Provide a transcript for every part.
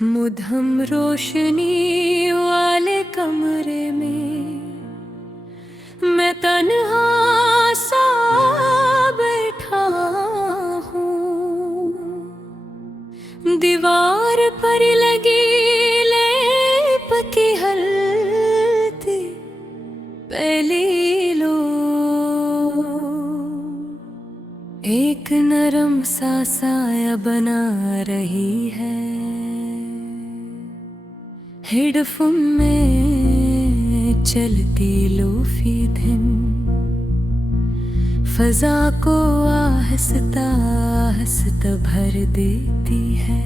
मुधम रोशनी वाले कमरे में मैं तन्हा सा बैठा हूँ। दीवार पर लगी लेप की हल्दी पहली लो, एक नरम सा साया बना रही है। हेडफोन में चलती लोफी धुन फजा को आहिस्ता आहिस्ता भर देती है,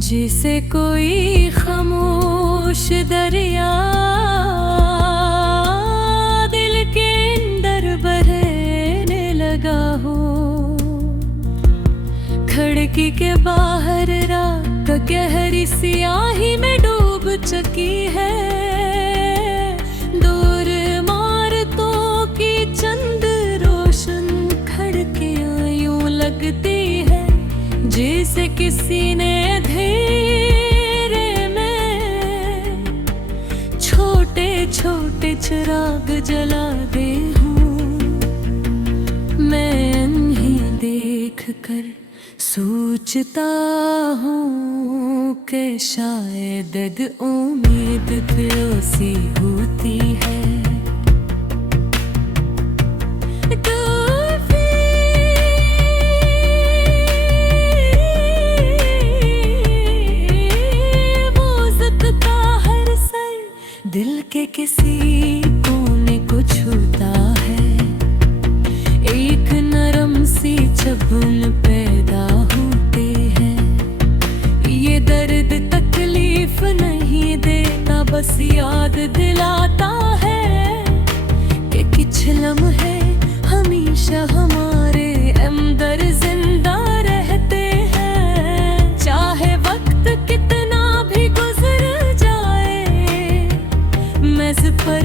जिसे कोई खामोश दरिया दिल के अंदर बहने लगा हो। खिड़की के बाहर रात गहरी सियाही में डूब चुकी है। दूर इमारतों की चंद रोशन खिड़कियां यूं लगती है जैसे किसी ने अंधेरे में छोटे छोटे चिराग जला दे हूँ। मैं उन्हें देख कर सोचता हूँ कि शायद उम्मीद दिलों सी होती है। वो ज़िक्ता हर सर दिल के किसी कोने को छूता है। एक नरम सी चुभन पैदा होती है। ये दर्द तकलीफ नहीं देता, बस याद दिलाता है कि कुछ लम्हे हमेशा हमारे अंदर जिंदा रहते हैं। चाहे वक्त कितना भी गुजर जाए, मेज़ पर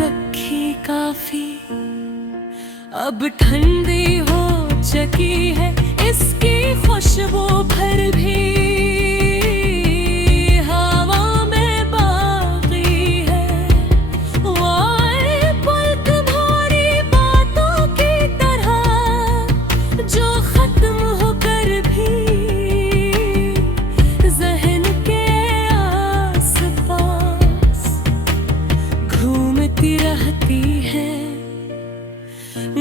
रखी काफी अब ठंडी हो चुकी है। इसकी खुशबू भर भी हवा में बाकी है। वाए पल तुम्हारी बातों की तरह जो खत्म होकर भी ज़हन के आस-पास घूमती रहती है।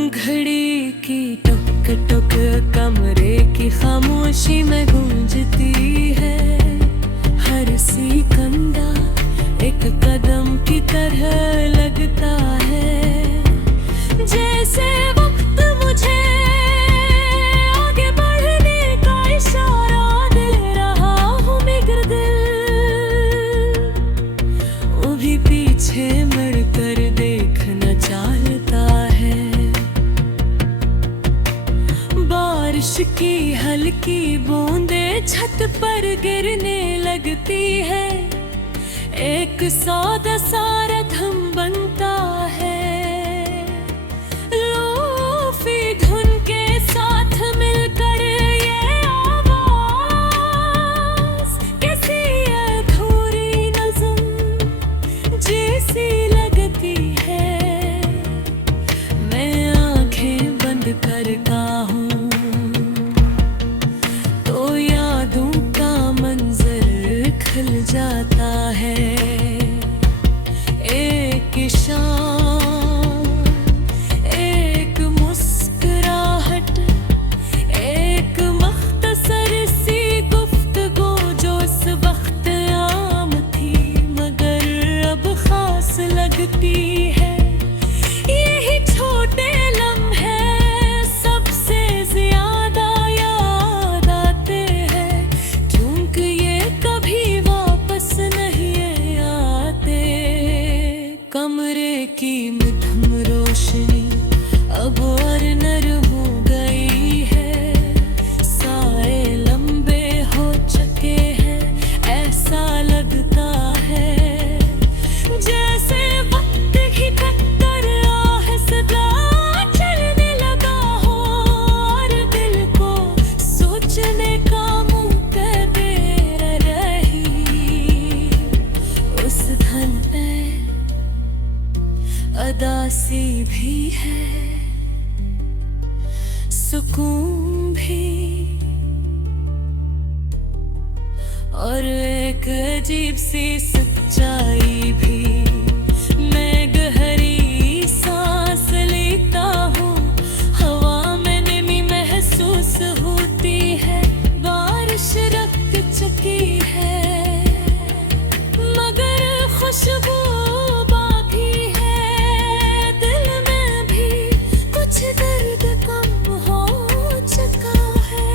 घड़ी की टुक टुक कमरे की खामोशी में गूंजती है। हर सी कंधा एक कदम की तरह लगता है, जैसे वक्त मुझे आगे बढ़ने का इशारा दे रहा हो। मगर दिल वो भी पीछे मुड़कर देखना चाहता है। बारिश की हल्की बूंदें छत पर गिरने लगती है। एक सौदा सा रथम बनता है। लोफी धुन के साथ मिलकर ये आवाज कैसी अधूरी नज़म जैसी लगती है। मैं आंखें बंद करता हूँ तो यादों का मंजर खिल जाता है। एक शाम, एक मुस्कुराहट, एक मख्तसर सी गुफ्तगू जो इस वक्त आम थी मगर अब खास लगती है। यही छोटे लम्हे सबसे ज्यादा याद आते हैं, क्योंकि ये कभी वापस नहीं उदासी भी है, सुकून भी, और एक अजीब सी सच्चाई भी। मैं गहरी सांस लेता हूँ, हवा में नमी महसूस होती है, बारिश रक्त चकी है, मगर खुशबू बाकी है। दिल में भी कुछ दर्द कम हो चुका है,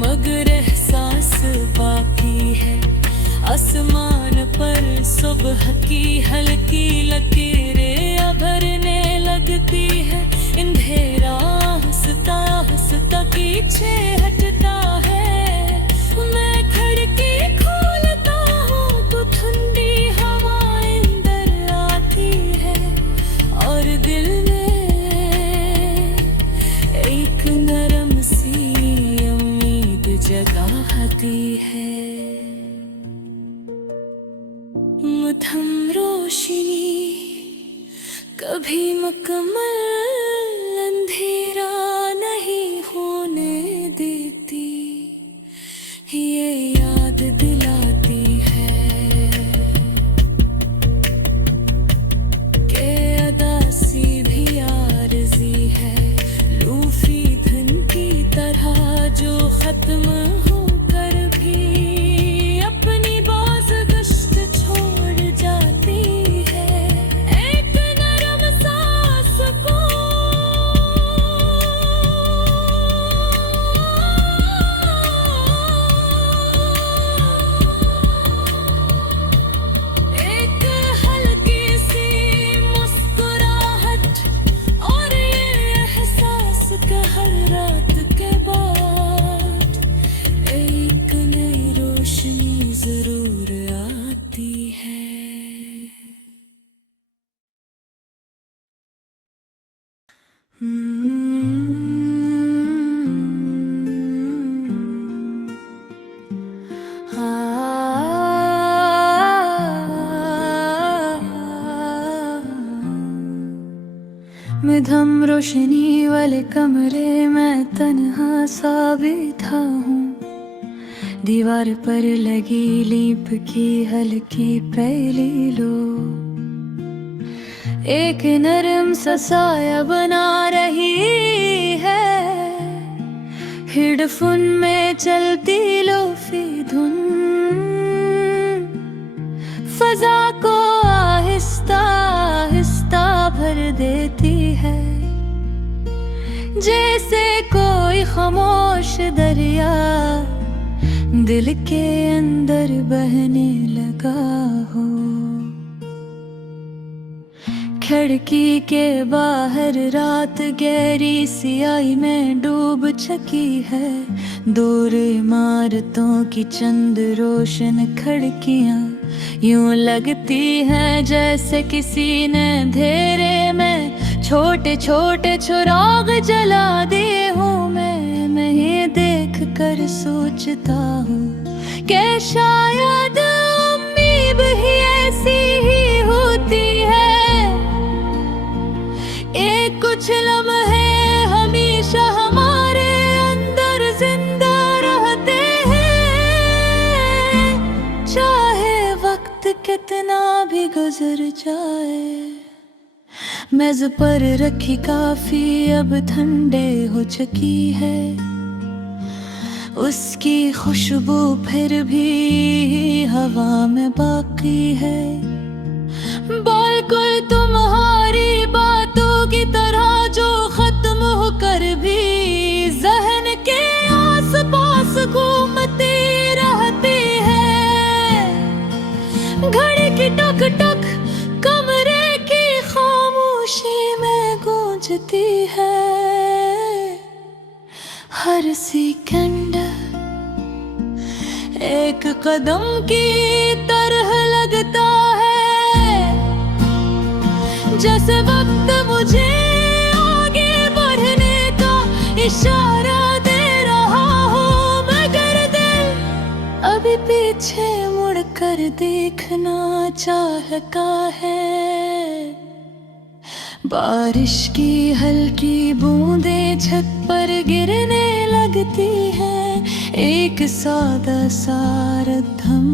मगर एहसास बाकी है। आसमान पर सुबह की हल्की लकीरें उभरने लगती है, अंधेरा हंसता हंसता पीछे हटता है। मैं खिड़की खोलता हूँ तो ठंडी हवा अंदर आती है, और दिल में एक नरम सी उम्मीद जगाती है। मध्यम रोशनी कभी मुकम्मल अंधेरा नहीं होने देती, ये याद दिलाती है कि उदासी भी आरज़ी है, लूफी धन की तरह जो खत्म होकर भी अपनी बाज़गश्त छोड़ जाती है। एक नरम सा सुकून, एक हल्की सी मुस्कुराहट, और ये एहसास कि हर रात के बाद एक नई रोशनी जरूर आती है। मध्यम रोशनी वाले कमरे में तन्हा सा बैठा हूँ, दीवार पर लगी लीप की हल्की पहली लो एक नरम सा साया बना रही है। हेडफोन में चलती लोफी धुन फजा को आहिस्ता आहिस्ता भर देती है, जैसे कोई खामोश दरिया दिल के अंदर बहने लगा हो। खिड़की के बाहर रात गहरी सियाही में डूब चुकी है, दूर इमारतों की चंद रोशन खिड़कियां यूं लगती हैं जैसे किसी ने अंधेरे में छोटे छोटे चिराग जला दिए हों। मैं ये देख कर सोचता हूँ कि शायद उम्मीद ही ऐसी ही होती है, एक कुछ लम्हे हमेशा हमारे अंदर जिंदा रहते हैं, चाहे वक्त कितना भी गुजर जाए। मेज पर रखी काफी अब ठंडे हो चुकी है, उसकी खुशबू फिर भी हवा में बाकी है। बिल्कुल तुम्हारी बातों की तरह जो खत्म होकर भी जहन के आसपास घूमती रहती है। घड़ी की टक टक कमरे की खामोशी में गूंजती है, हर सेकंड एक कदम की तरह लगता है, जैसे वक्त मुझे आगे बढ़ने का इशारा दे रहा हो, मगर दिल अभी पीछे मुड़कर देखना चाहता है। बारिश की हल्की बूंदें छत पर गिरने लगती हैं, एक सादा सा रथम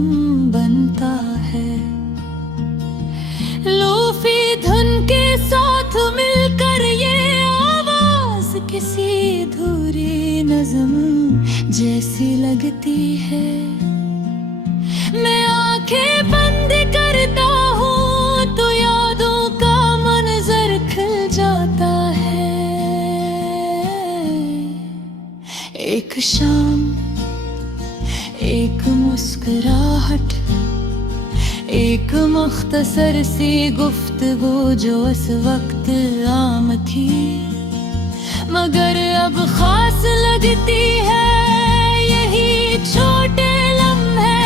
बनता है। लोफी धुन के साथ मिलकर ये आवाज किसी अधूरी नज़म जैसी लगती है। मैं आंखें बंद करता हूँ तो यादों का मंजर खिल जाता है। एक शाम, एक मुस्कुराहट, एक मुख्तसर सी गुफ्तगू जो उस वक्त आम थी मगर अब खास लगती है। यही छोटे लम्हे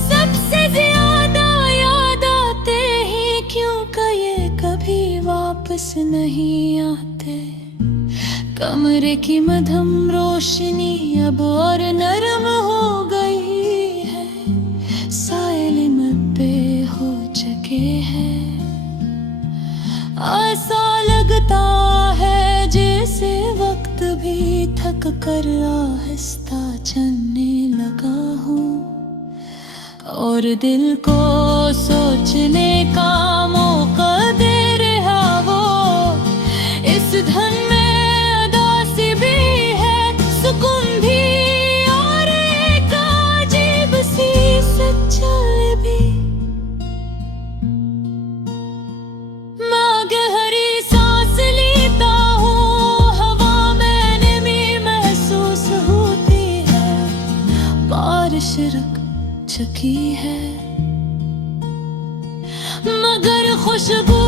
सबसे ज्यादा याद आते ही क्यों का ये कभी वापस नहीं आते। कमरे की मध्यम रोशनी अब और नरम हो गई है, साइल में पे हो चुके हैं। ऐसा लगता है जैसे वक्त भी थक कर आहिस्ता चलने लगा हूँ और दिल को सोचने का मौका दे रहा वो। इस धन में उदासी भी है, सुकून भी और एक अजीब सी सच्चाई भी। मैं गहरी सांस लेता हूँ, हवा में नमी महसूस होती है। बारिश रुक चुकी है मगर खुशबू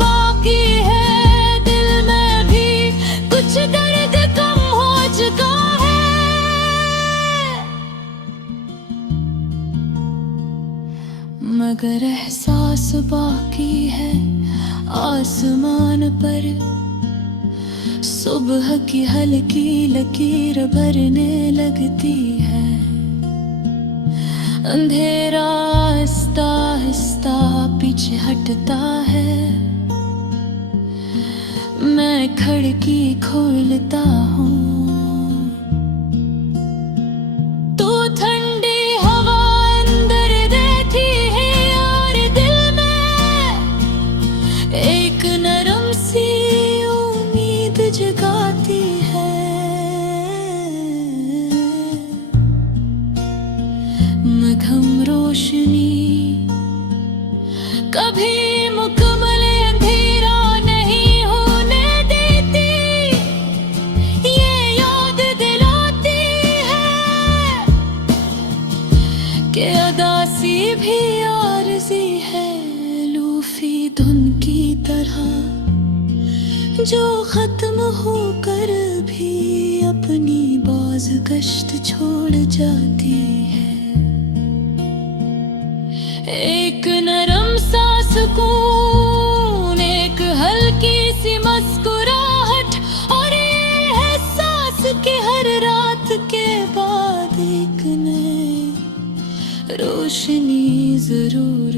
बाकी है। दिल में भी कुछ दर्द कम हो चुका है मगर एहसास बाकी है। आसमान पर सुबह की हल्की लकीर भरने लगती है। अंधेरा आहिस्ता आहिस्ता पीछे हटता है। मैं खिड़की खोलता हूँ तो ठंडी हवा अंदर देती है और दिल में एक नरम सी उम्मीद जगाती है। मध्यम रोशनी कभी मुकम्मल अंधेरा नहीं होने देती, ये याद दिलाती है कि उदासी भी आरज़ी है। लूफी धुन की तरह जो खत्म होकर भी अपनी बाज़गश्त छोड़ जाती है। एक नरम सा सुकून, एक हल्की सी मुस्कुराहट और ये एहसास कि हर रात के बाद एक नई रोशनी जरूर